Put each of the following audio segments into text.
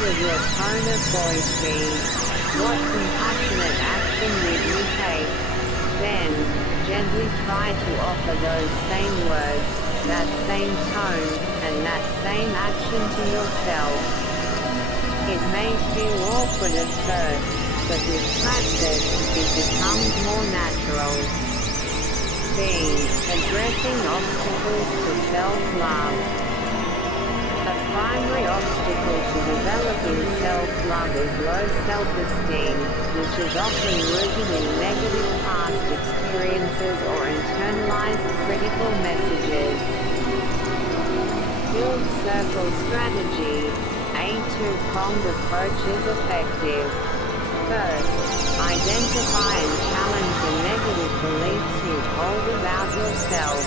with your tone of voice be? What compassionate action did you take? Then, gently try to offer those same words, that same tone, and that same action to yourself. It may feel awkward at first, but with practice, it becomes more natural. B. Addressing obstacles to self-love. A primary obstacle to developing self-love is low self-esteem, which is often rooted in negative past experiences or internalized critical messages. Build circle strategy. A two-pronged approach is effective. First, identify and challenge the negative beliefs you hold about yourself.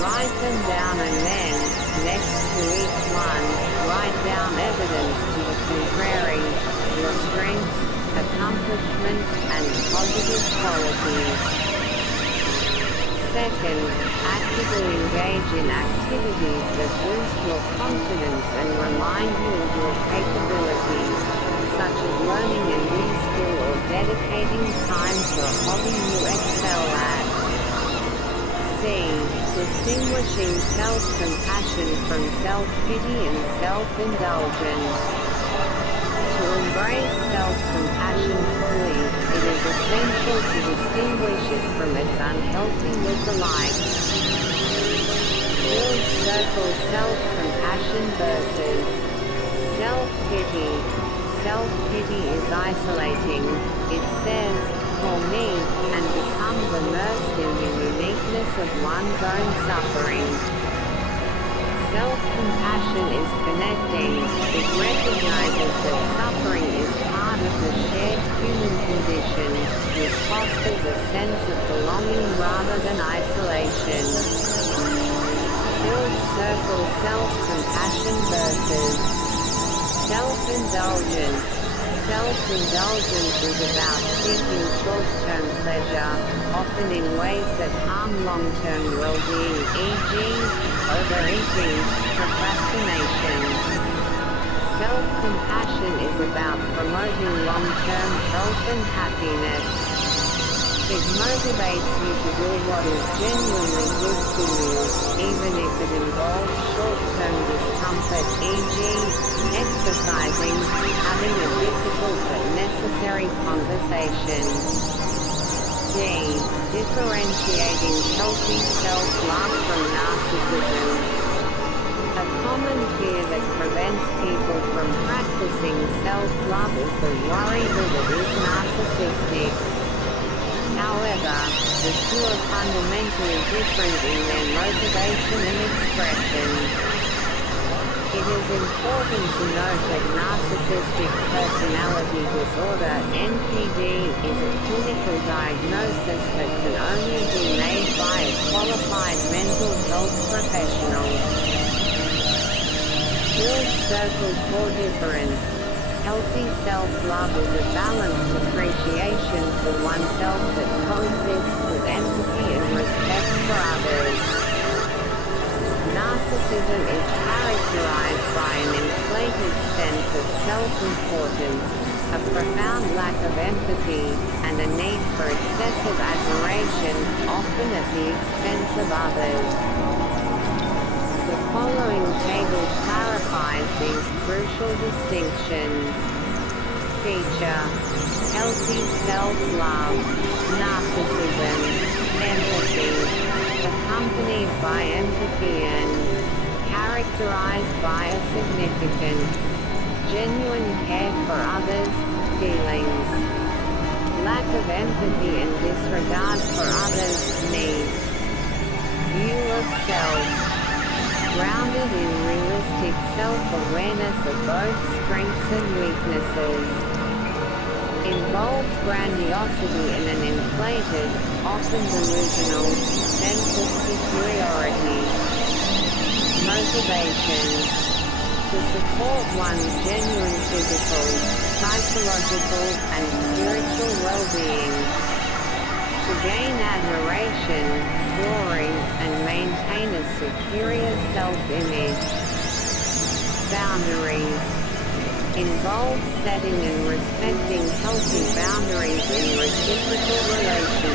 Write them down and then, next to each one, write down evidence to the contrary, your strengths, accomplishments, and positive qualities. Second, actively engage in activities that boost your confidence and remind you of your capabilities, such as learning a new skill or dedicating time to a hobby you excel at. C. Distinguishing self-compassion from self-pity and self-indulgence. To embrace self-compassion fully, it is essential to distinguish it from its unhealthy look-alike. Build circle self-compassion versus self-pity. Self-pity is isolating. It says, "For me," and becomes immersed in the uniqueness of one's own suffering. Self-compassion is connecting. It recognizes that suffering is part of the shared human condition, which fosters a sense of belonging rather than isolation. Build circle self-compassion versus self-indulgence. Self-indulgence is about seeking short-term pleasure, often in ways that harm long-term well-being, e.g., overeating, procrastination. Self-compassion is about promoting long-term health and happiness. It motivates you to do what is genuinely good for you, even if it involves short-term discomfort, e.g., exercising, having a difficult but necessary conversation. D. Differentiating healthy self-love from narcissism. A common fear that prevents people from practicing self-love is the worry that it is narcissistic. However, the two are fundamentally different in their motivation and expression. It is important to note that narcissistic personality disorder (NPD) is a clinical diagnosis that can only be made by a qualified mental health professional. Build circle for difference. Healthy self-love is a balanced appreciation for oneself that coexists with empathy and respect for others. Narcissism is characterized by an inflated sense of self-importance, a profound lack of empathy, and a need for excessive admiration, often at the expense of others. The following table clarifies these crucial distinctions. Feature: healthy self-love, narcissism, empathy, accompanied by empathy and characterized by a significant, genuine care for others, feelings. Lack of empathy and disregard for others' needs. View of self. Grounded in realistic self-awareness of both strengths and weaknesses. Involves grandiosity and an inflated, often delusional, sense of superiority. Motivation. To support one's genuine physical, psychological, and spiritual well-being. To gain admiration, glory, and maintain a superior self-image. Boundaries. involves setting and respecting healthy boundaries in reciprocal relationships.